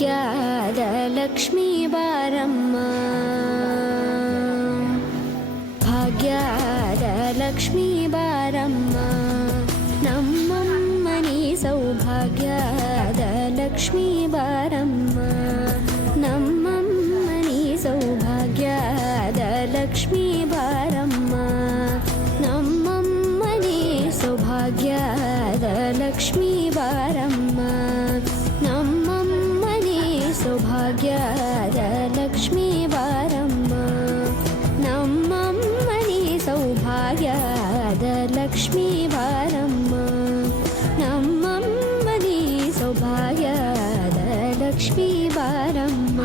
ಭಾಗ್ಯದ ಲಕ್ಷ್ಮೀ ಬಾರಮ್ಮ, ಭಾಗ್ಯದ ಲಕ್ಷ್ಮೀ ಬಾರಮ್ಮ, ನಮ್ಮಮ್ಮನಿ ಸೌಭಾಗ್ಯದ ಲಕ್ಷ್ಮೀ ಬಾರಮ್ಮ, ನಮ್ಮಮ್ಮನಿ ಸೌಭಾಗ್ಯದ ಲಕ್ಷ್ಮೀ ಬಾರಮ್ಮ, ನಮ್ಮಮ್ಮನಿ ಸೌಭಾಗ್ಯದ ಲಕ್ಷ್ಮೀ ಬಾರಮ್ಮ, ನಮ್ಮಮ್ಮನಿ ಸೌಭಾಗ್ಯದ ಲಕ್ಷ್ಮೀ ಬಾರಮ್ಮ, ನಮ್ಮಮ್ಮನಿ ಸೌಭಾಗ್ಯದ ಲಕ್ಷ್ಮೀ ಬಾರಮ್ಮ, ನಮ್ಮಮ್ಮನಿ ಸೌಭಾಗ್ಯದ ಲಕ್ಷ್ಮೀ ಬಾರಮ್ಮ.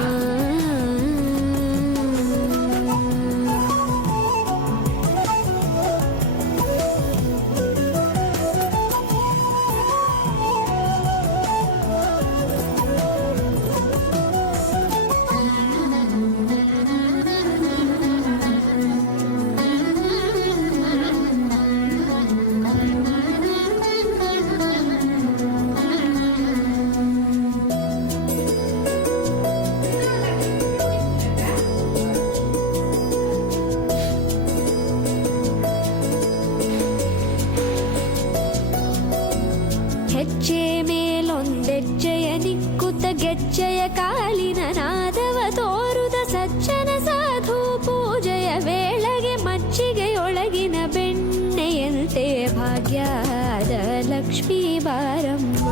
ಹೆಜ್ಜೆ ಮೇಲೊಂದೆಜ್ಜೆಯ ನಿಕ್ಕುತ್ತ ಗೆಜ್ಜೆಯ ಕಾಲಿನ ನಾದವ ತೋರುದ ಸಜ್ಜನ ಸಾಧು ಪೂಜೆಯ ವೇಳೆಗೆ ಮಜ್ಜಿಗೆಯೊಳಗಿನ ಬೆಣ್ಣೆಯಂತೆ ಭಾಗ್ಯದ ಲಕ್ಷ್ಮೀ ಬಾರಮ್ಮ,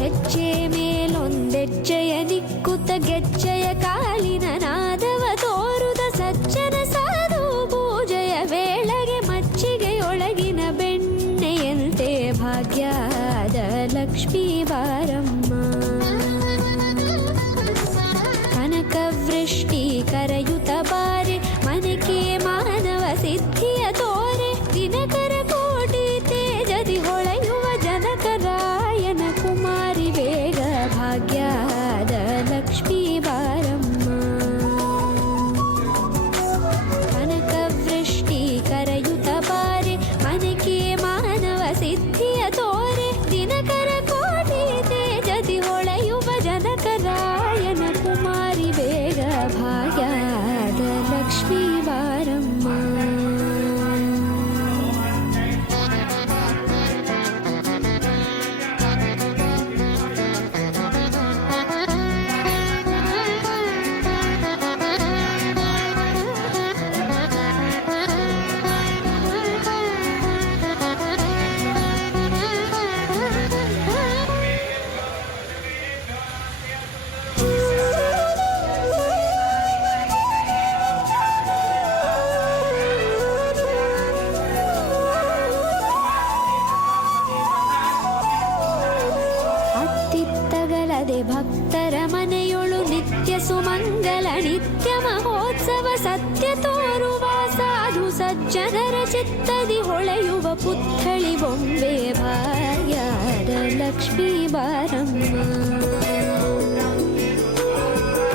ಹೆಜ್ಜೆ ಮೇಲೊಂದೆಜ್ಜೆಯ ನಿಕ್ಕುತ್ತ ಗೆಜ್ಜೆಯ ಕಾಲಿನ ನಾದವ ತೋರುದ ಸಜ್ಜನ ಸಾಧು ಪೂಜೆಯ ವೇಳೆಗೆ ಮಜ್ಜಿಗೆಯೊಳಗಿನ ಬೆಣ್ಣೆಯಂತೆ ಭಾಗ್ಯದ ಲಕ್ಷ್ಮೀ ಬಾರಮ್ಮ, ಕನಕವೃಷ್ಟಿ ಕರೆಯುತ್ತ ಬಾರೆ ಮನಕೆ ಮಾನವ ಸಿದ್ಧಿಯ ತೋರೆ, ದಿನಕರ ಕೋಟಿ ತೇಜದಿ ಹೊಳೆಯುವ ಜನಕರಾಯನ ಕುಮಾರಿ ಬೇಗ ಭಾಗ್ಯದ ಲಕ್ಷ್ಮೀ ಬಾರಮ್ಮ, ಕನಕವೃಷ್ಟಿ ಕರೆಯುತ್ತ ಬಾರೆ ಮನಕೆ ಮಾನವ ಸಿದ್ಧಿಯ ತೋರೆ, ದಿನಕರ ಕೋಟಿ ತೇಜದಿ ಹೊಳೆಯುವ ಜನಕರಾಯನ ಕುಮಾರಿ ಬೇಗ ಭಾಗ್ಯದ ಲಕ್ಷ್ಮೀ ಬಾರಮ್ಮ. ಅತ್ತಿತ್ತಗಲದೆ ಭಕ್ತರ ಮನೆಯೊಳು ನಿತ್ಯ ಸುಮಂಗಲ ನಿತ್ಯ ಮಹೋತ್ಸವ ಸತ್ಯ ತೋರುವ ಸಾಧು ಸಜ್ಜನರ ಚಿತ್ತದಿ ಹೊಳೆಯುವ ಪುತ್ಥಳಿ ಬೊಂಬೆ ಭಾಗ್ಯದ ಲಕ್ಷ್ಮೀ ಬಾರಮ್ಮ,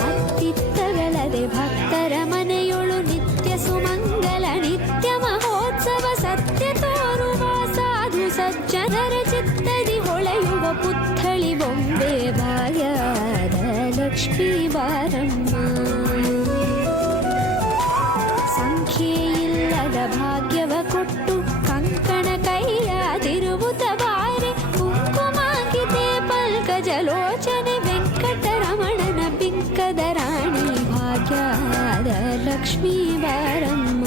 ಅತ್ತಿತ್ತಗಲದೆ ಭಕ್ತರ ಮನೆಯೊಳು ನಿತ್ಯ ಸುಮಂಗಲ ನಿತ್ಯ ಮಹೋತ್ಸವ ಸತ್ಯ ತೋರುವ ಸಾಧು ಸಜ್ಜನರ ಚಿತ್ತದಿ ಹೊಳೆಯುವ ಪುತ್ಥಳಿ ಬೊಂಬೆ ಭಾಗ್ಯದ ಲಕ್ಷ್ಮೀ ಬಾರಮ್ಮ, ಸಂಖ್ಯೆಯಿಲ್ಲದ ಭಾಗ್ಯವ ಕೊಟ್ಟು ಕಂಕಣ ಕೈಯಾದಿರುವುದ ಬಾರೆ, ಕುಂಕುಮಾಂಕಿತೆ ಪಲ್ಕಜಲೋಚನೆ ವೆಂಕಟರಮಣನ ಬಿಂಕದ ರಾಣಿ ಭಾಗ್ಯದ ಲಕ್ಷ್ಮೀ ಬಾರಮ್ಮ,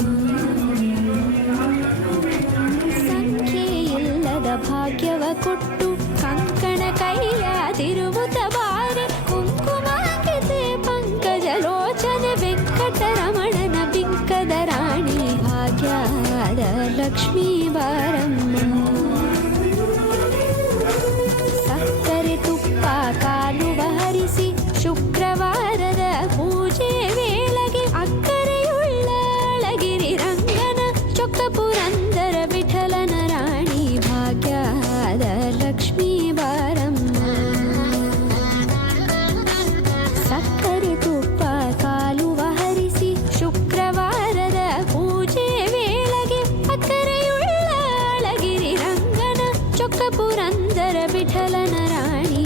ಸಂಖ್ಯೆಯಿಲ್ಲದ ಭಾಗ್ಯವ ಕೊಟ್ಟು ಕಂಕಣ ಕೈಯಾದಿರುವುದ ಬಾರೆ, ಕುಂಕುಮಾಂಕಿತೆ ಪಂಕಜಲೋಚನೆ ವೆಂಕಟರಮಣನ ಬಿಂಕದ ರಾಣಿ ಭಾಗ್ಯದ ಲಕ್ಷ್ಮೀ ಬಾರಮ್ಮ, ಸಕ್ಕರೆ ತುಪ್ಪ ಕಾಲುವ ಹರಿಸಿ ಶುಕ್ರವಾರದ ಪೂಜೆ ವೇಳೆಗೆ ಅಕ್ಕರೆಯುಳ್ಳ ಅಳಗಿರಿ ರಂಗನ ಚೊಕ್ಕ ಪುರಂದರ ವಿಠಲನ ರಾಣಿ ಭಾಗ್ಯದ ಲಕ್ಷ್ಮೀ ಬಾರಮ್ಮ, ಸಕ್ಕರೆ ತುಪ್ಪ ಕಾಲುವ ಹರಿಸಿ ಶುಕ್ರವಾರದ ಪೂಜೆ ವೇಳೆಗೆ ಅಕ್ಕರೆಯುಳ್ಳ ಅಳಗಿರಿ ರಂಗನ ಚೊಕ್ಕ ಪುರಂದರ ವಿಠಲನ ರಾಣಿ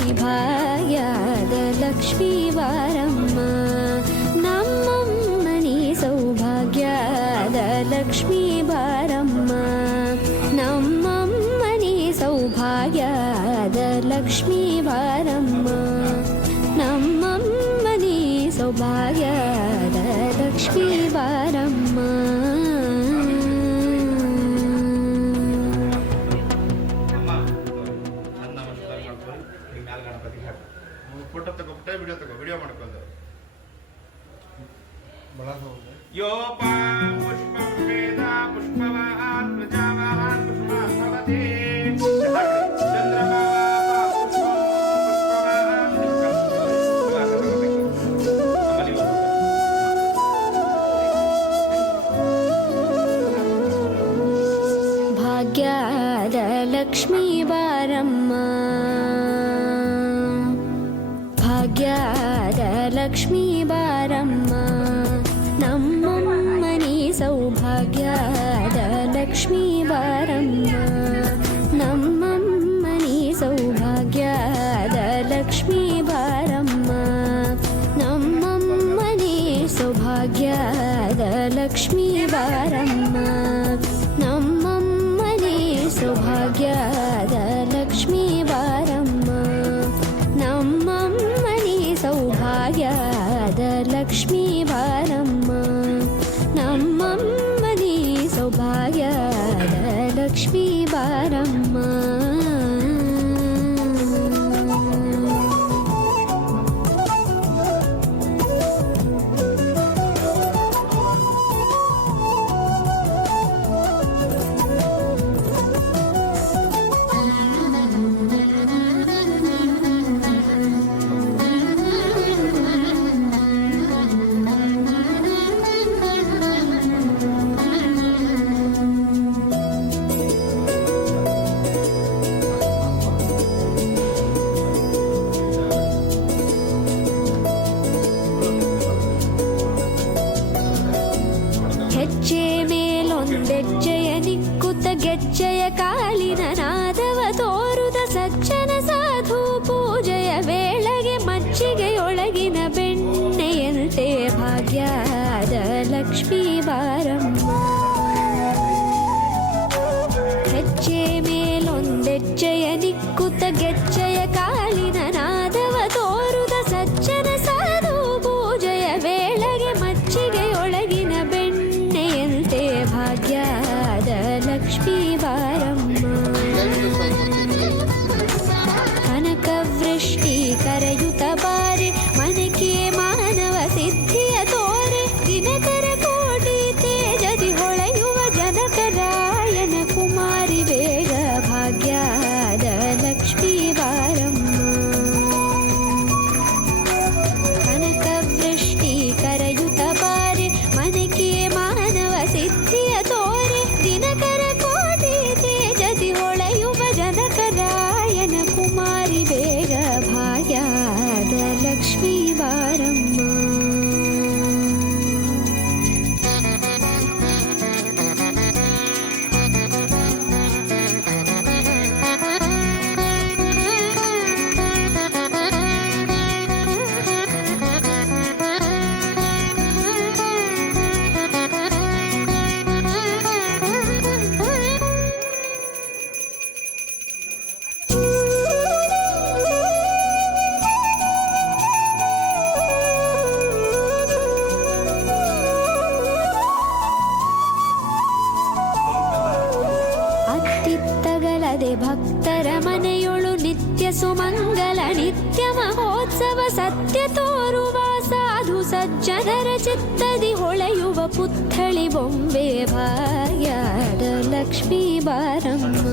ಲಕ್ಷ್ಮೀ ಬಾರಮ್ಮ ನಮ್ಮಮ್ಮನಿ ಸೌಭಾಗ್ಯದ ಲಕ್ಷ್ಮೀ ಬಾರಮ್ಮ. ಫೋಟೋ ತಗೋಬಿಟ್ಟೆ ವಿಡಿಯೋ ಮಾಡ್ಕೊಂಡು ಯೋ ಪುಷ್ಪಂ ವೇದ ಪುಷ್ಪವಾನ್ ಪ್ರಜಾವಾನ್ ಪುಷ್ಪವತಿ ಚಂದ್ರಮಾ ಭಾಗ್ಯದ ಲಕ್ಷ್ಮೀ ಬಾರಮ್ಮ ಭಾಗ್ಯದ ಲಕ್ಷ್ಮೀ ಬಾರಮ್ಮ ನಮ್ಮಮ್ಮನಿ ಸೌಭಾಗ್ಯದ ಲಕ್ಷ್ಮೀ ಬಾರಮ್ಮ ನಮ್ಮಮ್ಮನಿ ಸೌಭಾಗ್ಯದ ಲಕ್ಷ್ಮೀ ಬಾರಮ್ಮ ನಮ್ಮಮ್ಮನಿ ಸೌಭಾಗ್ಯದ ಲಕ್ಷ್ಮೀ ಬಾರಮ್ಮ ನಮ್ಮಮ್ಮನಿ ಸೌಭಾಗ್ಯದ ಲಕ್ಷ್ಮೀ ಬಾರಮ್ಮ ನಮ್ಮಮ್ಮನಿ ಸೌಭಾಗ್ಯದ ಲಕ್ಷ್ಮೀ ಬಾರಮ್ಮ ನಮ್ಮಮ್ಮನಿ ಸೌಭಾಗ್ಯದ ಲಕ್ಷ್ಮೀ ಬಾರಮ್ಮ. ಹೆಜ್ಜೆ ಮೇಲೊಂದೆಜ್ಜೆಯ ನಿಕ್ಕುತ್ತ ಗೆಜ್ಜೆಯ ಕಾಲಿನ ನಾದವ ತೋರುದ ಸಜ್ಜನ ಸಾಧು ಪೂಜೆಯ ವೇಳೆಗೆ ಮಜ್ಜಿಗೆಯೊಳಗಿನ ಬೆಣ್ಣೆಯಂತೆ ಭಾಗ್ಯದ ಲಕ್ಷ್ಮೀ ಬಾರಮ್ಮ ಹೆಜ್ಜೆ ಮೇಲೊಂದೆಜ್ಜೆಯ ನಿಕ್ಕುತ್ತ ಗೆಜ್ಜೆಯ ಕಾಲಿನ ನಾದವ ತೋರುದ ಸಜ್ಜನ ಸಾಧು ಪೂಜೆಯ ವೇಳೆಗೆ ಮಜ್ಜಿಗೆಯೊಳಗಿನ ಬೆಣ್ಣೆಯಂತೆ ಭಾಗ್ಯದ ಲಕ್ಷ್ಮೀ ಬಾರಮ್ಮ ಕನಕ ವೃಷ್ಟಿ ಕರೆಯುತ್ತ ಬಾರಿ ಮನಕೆ ಮಾನವ ಸಿದ್ಧಿಯ ತೋರೆ ದಿನಕರ ಕೋಟಿ ತೇಜದಿ ಹೊಳೆಯುವ ಜನಕರಾಯನ ಕುಮಾರಿ ಬೇಗ ಭಾಗ್ಯದ ಲಕ್ಷ್ಮೀ ಬಾರಮ್ಮ ಕನಕ ವೃಷ್ಟಿ ಕರೆಯುತ್ತ ಬಾರಿ ಮನಕೆ ಮಾನವ ಸಿದ್ಧಿಯ ತೋರೆ ದಿನಕರ ಕೋಟಿ ತೇಜದಿ ಹೊಳೆಯುವ ಜನಕರಾಯನ ಕುಮಾರಿ ಬೇಗ ಭಾಗ್ಯದ ಲಕ್ಷ್ಮೀ ಬಾರಮ್ಮ. ಅತ್ತಿತ್ತಗಲದೆ ಭಕ್ತರ ಮನೆಯೊಳು ನಿತ್ಯ ಸುಮಂಗಲ ನಿತ್ಯ ಮಹೋತ್ಸವ ಸತ್ಯ ತೋರುವ ಸಾಧು ಸಜ್ಜನರ ಚಿತ್ತದಿ ಹೊಳೆಯುವ ಪುತ್ಥಳಿ ಬೊಂಬೆ ಭಾಗ್ಯದ ಲಕ್ಷ್ಮೀ ಬಾರಮ್ಮ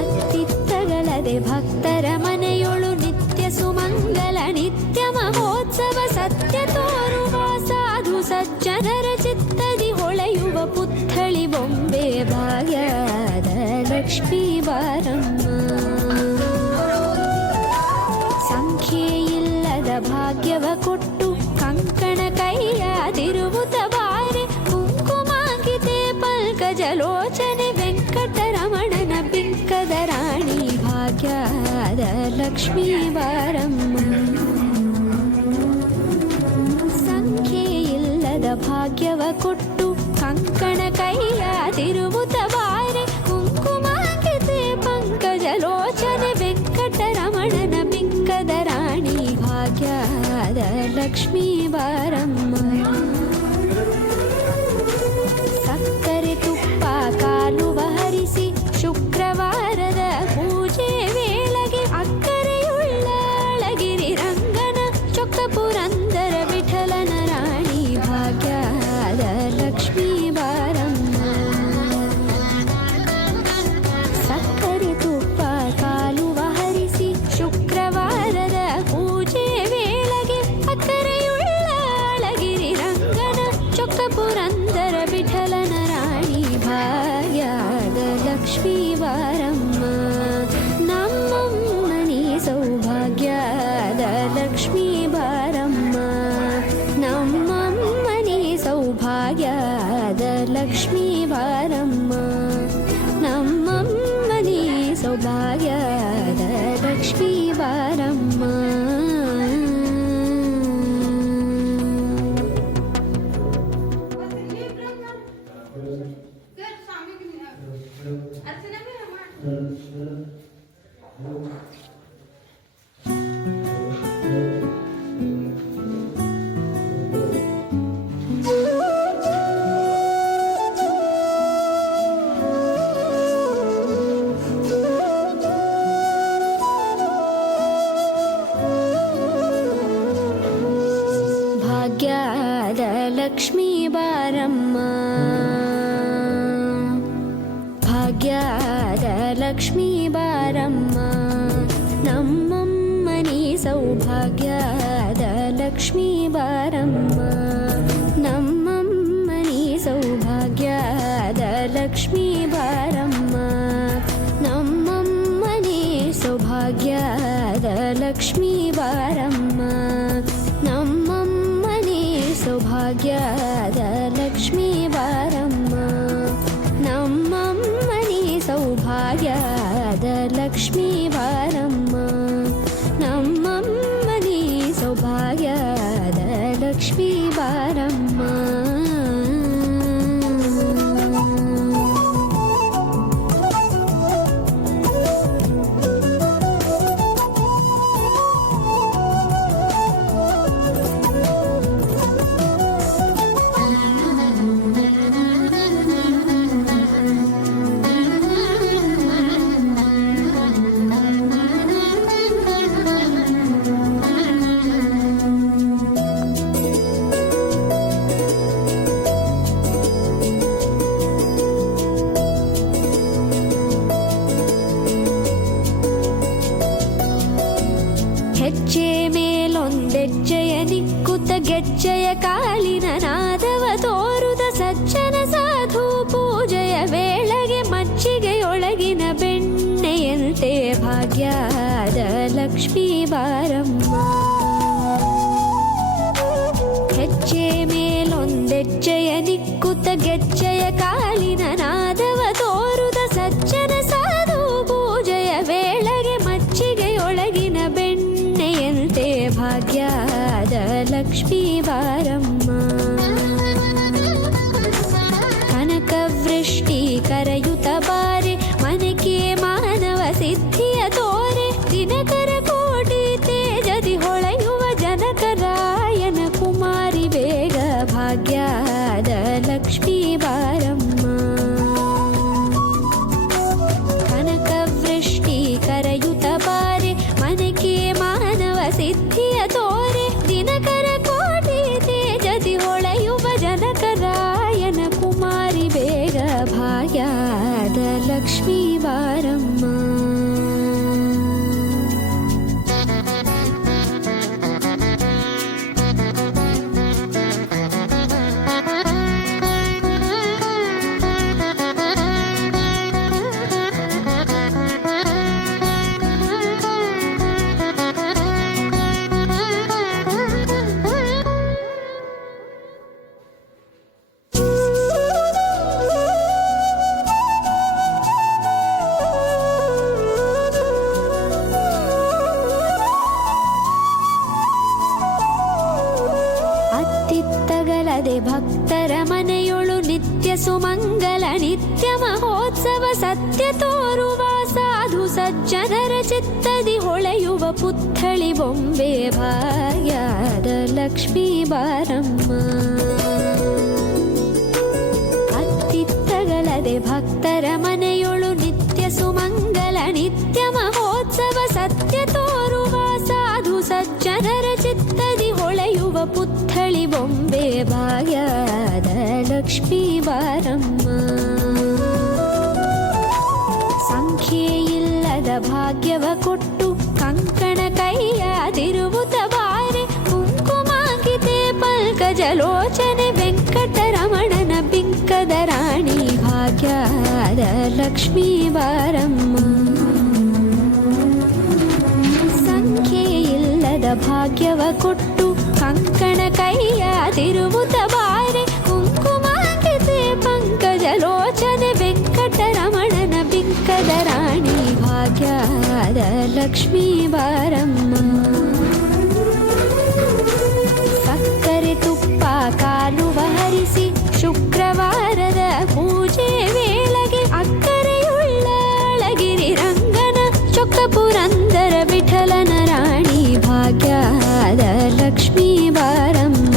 ಅತ್ತಿತ್ತಗಲದೆ ಭಕ್ತರ ಮನೆಯೊಳು ನಿತ್ಯ ಸುಮಂಗಲ ನಿತ್ಯ ಮಹೋತ್ಸವ ಸತ್ಯ ತೋರುವ ಸಾಧು ಸಜ್ಜನರ ಚಿತ್ತದಿ ಹೊಳೆಯುವ ಪುತ್ಥಳಿ ಬೊಂಬೆ ಭಾಗ್ಯದ ಲಕ್ಷ್ಮೀ ಬಾರಮ್ಮ ಸಂಖ್ಯೆಯಿಲ್ಲದ ಭಾಗ್ಯವ ಕೊಟ್ಟು ಕಂಕಣ ಕೈಯಾದಿರುವುದ ಬಾರೆ ಕುಂಕುಮಾಂಕಿತೆ ಪಲ್ಕಜಲೋಚನೆ ವೆಂಕಟರಮಣನ ಬಿಂಕದ ರಾಣಿ ಭಾಗ್ಯದ ಲಕ್ಷ್ಮೀ ಬಾರಮ್ಮ ಸಂಖ್ಯೆಯಿಲ್ಲದ ಭಾಗ್ಯವ ಕೊಟ್ಟು ಕಂಕಣ ಕೈಯಾದಿರುವುದ ಬಾರೆ ಕುಂಕುಮಾಂಕಿತೆ ಪಂಕಜ ಲಕ್ಷ್ಮೀ ಬಾರಮ್ಮ ನಮ್ಮಮ್ಮನಿ ಸೌಭಾಗ್ಯದ ಲಕ್ಷ್ಮೀ ಬಾರಮ್ಮ. ಭಾಗ್ಯದ ಲಕ್ಷ್ಮೀ ಬಾರಮ್ಮ ಭಾಗ್ಯದ ಲಕ್ಷ್ಮೀ ಬಾರಮ್ಮ ನಮ್ಮಮ್ಮನಿ ಸೌಭಾಗ್ಯದ ಲಕ್ಷ್ಮೀ ಬಾರಮ್ಮ ನಮ್ಮಮ್ಮನಿ ಸೌಭಾಗ್ಯದ ಲಕ್ಷ್ಮೀ ಬಾರಮ್ಮ ನಮ್ಮಮ್ಮನಿ ಸೌಭಾಗ್ಯದ ಲಕ್ಷ್ಮೀ ಬಾರಮ್ಮ ನಮ್ಮಮ್ಮನಿ ಸೌಭಾಗ್ಯದ ಲಕ್ಷ್ಮೀ ಬಾರಮ್ಮ ನಮ್ಮಮ್ಮನಿ ಸೌಭಾಗ್ಯದ ಲಕ್ಷ್ಮೀ ಬಾರಮ್ಮ ನಮ್ಮಮ್ಮನಿ ಸೌಭಾಗ್ಯದ ಲಕ್ಷ್ಮೀ ಬಾರಮ್ಮ. ಹೆಜ್ಜೆ ಮೇಲೊಂದೆಜ್ಜೆಯ ನಿಕ್ಕುತ್ತ ಗೆಜ್ಜೆಯ ಕಾಲಿನ ನಾದವ ತೋರುದ ಸಜ್ಜನ ಸಾಧು ಪೂಜೆಯ ವೇಳೆಗೆ ಮಜ್ಜಿಗೆಯೊಳಗಿನ ಬೆಣ್ಣೆಯಂತೆ ಭಾಗ್ಯದ ಲಕ್ಷ್ಮೀ ಬಾರಮ್ಮ ಹೆಜ್ಜೆ ಮೇಲೊಂದೆಜ್ಜೆಯ ನಿಕ್ಕುತ್ತ ಗೆಜ್ಜೆಯ ಕಾಲಿನ ನಾದವ ತೋರುದ ಸಜ್ಜನ ಸಾಧು ಪೂಜೆಯ ವೇಳೆಗೆ ಮಜ್ಜಿಗೆಯೊಳಗಿನ ಬೆಣ್ಣೆಯಂತೆ ಭಾಗ್ಯದ ಲಕ್ಷ್ಮೀ ಬಾರಮ್ಮ ಕನಕವೃಷ್ಟಿ ಕರೆಯುತ್ತ ಬಾರೆ ಮನಕೆ ಮಾನವ ಸಿದ್ಧಿಯ ತೋರೆ ದಿನಕರ ಕೋಟಿ ತೇಜದಿ ಹೊಳೆಯುವ ಜನಕರಾಯನ ಕುಮಾರಿ ಬೇಗ ಭಾಗ್ಯದ ಲಕ್ಷ್ಮೀ ಬಾರಮ್ಮ ಕನಕವೃಷ್ಟಿ ಕರೆಯುತ್ತ ಬಾರೆ ಮನಕೆ ಮಾನವ ಸಿದ್ಧಿಯ ತೋರೆ ದಿನಕರ ಕೋಟಿ ತೇಜದಿ ಹೊಳೆಯುವ ಜನಕರಾಯನ ಕುಮಾರಿ ಬೇಗ ಭಾಗ್ಯದ ಲಕ್ಷ್ಮೀ ಬಾರಮ್ಮ. ಅತ್ತಿತ್ತಗಲದೆ ಭಕ್ತರ ಮನೆಯೊಳು ನಿತ್ಯ ಸುಮಂಗಲ ನಿತ್ಯ ಮಹೋತ್ಸವ ಸತ್ಯ ತೋರುವ ಸಾಧು ಸಜ್ಜನರ ಚಿತ್ತದಿ ಹೊಳೆಯುವ ಪುತ್ಥಳಿ ಬೊಂಬೆ ಭಾಗ್ಯದ ಲಕ್ಷ್ಮೀ ಬಾರಮ್ಮ ಅತ್ತಿತ್ತಗಲದೆ ಭಕ್ತರ ಮನೆಯೊಳು ನಿತ್ಯ ಸುಮಂಗಲ ನಿತ್ಯ ಮಹೋತ್ಸವ ಸತ್ಯ ತೋರುವ ಸಾಧು ಸಜ್ಜನರ ಚಿತ್ತದಿ ಹೊಳೆಯುವ ಪುತ್ಥಳಿ ಬೊಂಬೆ ಭಾಗ್ಯದ ಲಕ್ಷ್ಮೀ ಬಾರಮ್ಮ ಸಂಖ್ಯೆಯಿಲ್ಲದ ಭಾಗ್ಯವ ಕೊಟ್ಟು ಕಂಕಣ ಕೈಯಾದಿರುವುದ ಬಾರೆ ಕುಂಕುಮಾಂಕಿತೆ ಪಲ್ಕಜಲೋಚನೆ ವೆಂಕಟರಮಣನ ಬಿಂಕದ ರಾಣಿ ಭಾಗ್ಯದ ಲಕ್ಷ್ಮೀ ಬಾರಮ್ಮ ಸಂಖ್ಯೆಯಿಲ್ಲದ ಭಾಗ್ಯವ ಕೊಟ್ಟು ಕಂಕಣ ಕೈಯಾದಿರುವುದ ಬಾರೆ ಕುಂಕುಮಾಂಕಿತೆ ಪಂಕಜ ಲಕ್ಷ್ಮೀ ಬಾರಮ್ಮ. ಸಕ್ಕರೆ ತುಪ್ಪ ಕಾಲುವ ಹರಿಸಿ ಶುಕ್ರವಾರದ ಪೂಜೆ ವೇಳೆಗೆ ಅಕ್ಕರೆಯುಳ್ಳ ಅಳಗಿರಿ ರಂಗನ ಚೊಕ್ಕ ಪುರಂದರ ವಿಠಲನ ರಾಣಿ ಭಾಗ್ಯದ ಲಕ್ಷ್ಮೀ ಬಾರಮ್ಮ.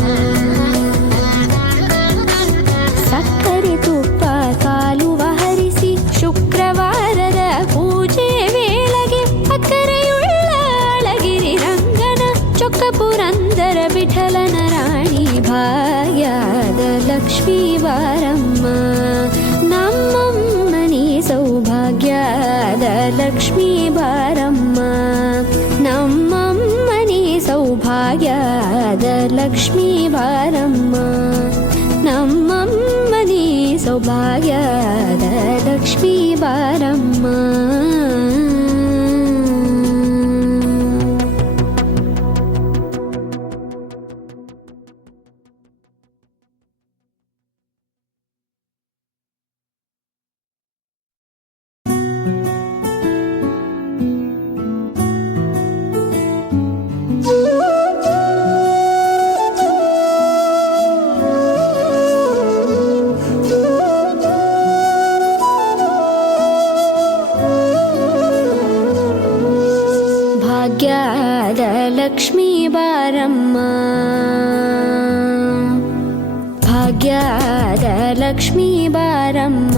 ಸಕ್ಕರೆ ತುಪ್ಪ ಕಾಲುವ ಹರಿಸಿ ಶುಕ್ರವಾರದ ಪೂಜೆ ವೇಳೆಗೆ ಅಕ್ಕರೆಯುಳ್ಳ ಅಳಗಿರಿ ರಂಗನ ಚೊಕ್ಕ ಪುರಂದರ ವಿಠಲನ ರಾಣಿ ಭಾಗ್ಯದ ಲಕ್ಷ್ಮೀ ಬಾರಮ್ಮ. ನಮ್ಮಮ್ಮನಿ ಸೌಭಾಗ್ಯದ ಲಕ್ಷ್ಮೀ ಬಾರಮ್ಮ. ನಮ್ಮಮ್ಮನಿ ಸೌಭಾಗ್ಯದ ಲಕ್ಷ್ಮೀ ಬಾರಮ್ಮ. ನಮ್ಮಮ್ಮನಿ ಸೌಭಾಗ್ಯದ ಲಕ್ಷ್ಮೀ ಬಾರಮ್ಮ. ಭಾಗ್ಯದ ಲಕ್ಷ್ಮೀ ಬಾರಮ್ಮ. ಭಾಗ್ಯದ ಲಕ್ಷ್ಮೀ ಬಾರಮ್ಮ.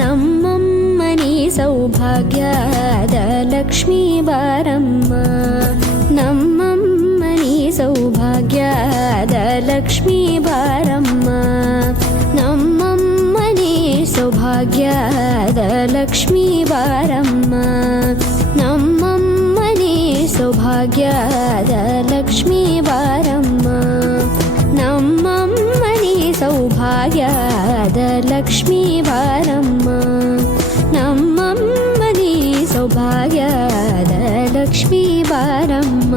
ನಮ್ಮಮ್ಮನಿ ಸೌಭಾಗ್ಯದ ಲಕ್ಷ್ಮೀ ಬಾರಮ್ಮ. ನಮ್ಮಮ್ಮನಿ ಸೌಭಾಗ್ಯದ ಲಕ್ಷ್ಮೀ ಬಾರಮ್ಮ. ನಮ್ಮಮ್ಮನಿ ಸೌಭಾಗ್ಯದ ಲಕ್ಷ್ಮೀ ಬಾರಮ್ಮ. ನಮ್ಮಮ್ಮನಿ ಸೌಭಾಗ್ಯದ ಲಕ್ಷ್ಮೀ ಬಾರಮ್ಮ. ನಮ್ಮಮ್ಮನಿ ಸೌಭಾಗ್ಯದ ಲಕ್ಷ್ಮೀ ಬಾರಮ್ಮ. ನಮ್ಮಮ್ಮನಿ ಸೌಭಾಗ್ಯದ ಲಕ್ಷ್ಮೀ ಬಾರಮ್ಮ.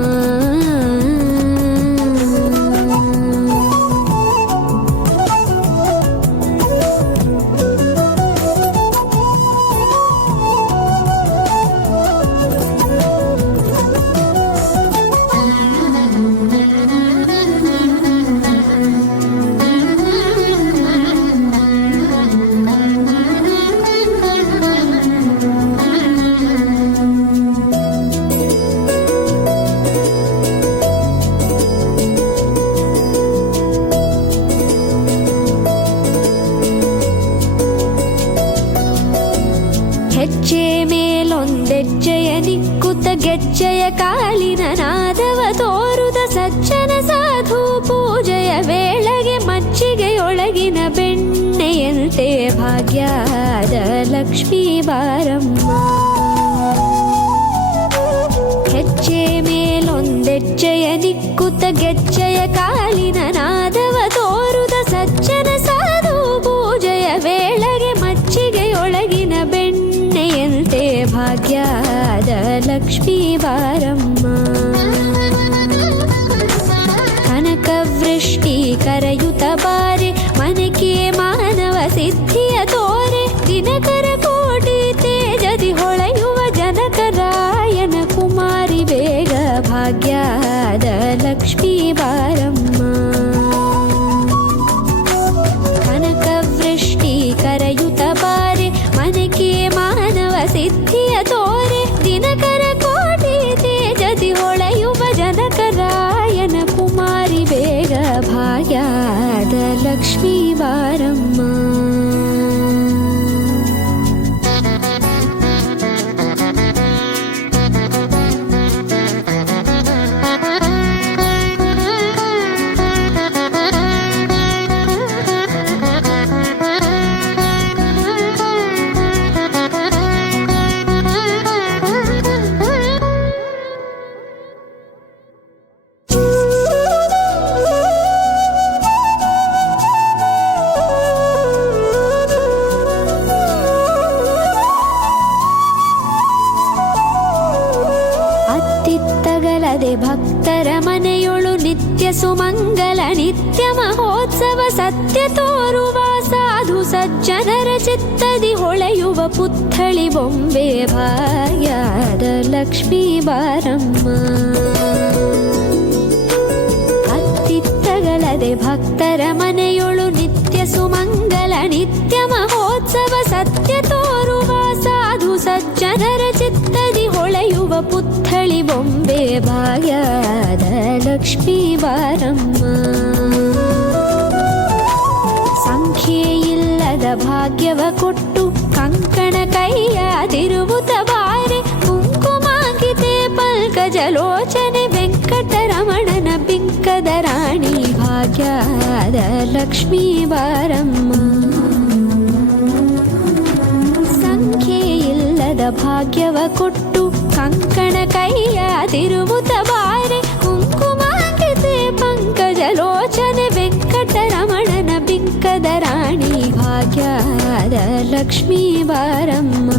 ಹೆಜ್ಜೆ ಮೇಲೊಂದೆಜ್ಜೆಯ ನಿಕ್ಕುತ್ತ ಗೆಜ್ಜೆಯ ಕಾಲಿನ ನಾದವ ತೋರುದ ಸಜ್ಜನ ಸಾಧು ಪೂಜೆಯ ವೇಳೆಗೆ ಮಜ್ಜಿಗೆಯೊಳಗಿನ ಬೆಣ್ಣೆಯಂತೆ ಭಾಗ್ಯದ ಲಕ್ಷ್ಮೀ ಬಾರಮ್ಮ. ಹೆಜ್ಜೆ ಮೇಲೊಂದೆಜ್ಜೆಯ ನಿಕ್ಕುತ್ತ ಗೆಜ್ಜೆಯ ಕಾಲಿನ ನಾದವ ತೋರುದ ಸಜ್ಜನ ಸಾಧು ಪೂಜೆಯ ವೇಳೆಗೆ ಮಜ್ಜಿಗೆಯೊಳಗಿನ ಬೆಣ್ಣೆಯಂತೆ ಭಾಗ್ಯದ ಲಕ್ಷ್ಮೀ ಬಾರಮ್ಮ. ಕನಕವೃಷ್ಟಿ ಕರೆಯುತ್ತ ಬಾರೆ ಮನಕೆ ಮಾನವ ಸಿದ್ಧಿಯ ತೋರೆ ದಿನಕರ ಕೋಟಿ ತೇಜದಿ ಹೊಳೆಯುವ ಜನಕರಾಯನ ಕುಮಾರಿ ಬೇಗ ಭಾಗ್ಯದ ಲಕ್ಷ್ಮೀ ಬಾರಮ್ಮ. ಕನಕವೃಷ್ಟಿ ಕರೆಯುತ್ತ ಬಾರೆ ಮನಕೆ ಮಾನವ ಸಿದ್ಧಿಯ ತೋರೆ ದಿನಕರ ಕೋಟಿ ತೇಜದಿ ಹೊಳೆಯುವ ಜನಕರಾಯನ ಕುಮಾರಿ ಬೇಗ ಭಾಗ್ಯದ ಲಕ್ಷ್ಮೀ ಬಾರಮ್ಮ. ಭಕ್ತರ ಮನೆಯೊಳು ನಿತ್ಯ ಸುಮಂಗಲ ನಿತ್ಯ ಮಹೋತ್ಸವ ಸತ್ಯ ತೋರುವ ಸಾಧು ಸಜ್ಜನರ ಚಿತ್ತದಿ ಹೊಳೆಯುವ ಪುತ್ಥಳಿ ಬೊಂಬೆ ಭಾಗ್ಯದ ಲಕ್ಷ್ಮೀ ಬಾರಮ್ಮ. ಅತ್ತಿತ್ತಗಲದೆ ಭಕ್ತರ ಮನೆಯೊಳು ನಿತ್ಯ ಸುಮಂಗಲ ನಿತ್ಯ ಮಹೋತ್ಸವ ಸತ್ಯ ತೋರುವ ಸಾಧು ಸಜ್ಜನರ ಚಿತ್ತದಿ ಹೊಳೆಯುವ ಪುತ್ಥಳಿ ಬೊಂಬೆ ಭಾಗ್ಯದ ಲಕ್ಷ್ಮೀ ಬಾರಮ್ಮ. ಸಂಖ್ಯೆಯಿಲ್ಲದ ಭಾಗ್ಯವ ಕೊಟ್ಟು ಕಂಕಣ ಕೈಯಾದಿರುವುದ ಬಾರೆ ಕುಂಕುಮಾಂಕಿತೆ ಪಲ್ಕಜಲೋಚನೆ ವೆಂಕಟರಮಣನ ಬಿಂಕದ ರಾಣಿ ಭಾಗ್ಯದ ಲಕ್ಷ್ಮೀ ಬಾರಮ್ಮ. ಸಂಖ್ಯೆಯಿಲ್ಲದ ಭಾಗ್ಯವ ಕೊಟ್ಟು ಕಂಕಣ ಕೈಯಾದಿರುವುದ ಬಾರೆ ಕುಂಕುಮಾಂಕಿತೆ ಪಂಕಜಲೋಚನೆ ವೆಂಕಟರಮಣನ ಬಿಂಕದ ರಾಣಿ ಭಾಗ್ಯದ ಲಕ್ಷ್ಮೀ ಬಾರಮ್ಮ.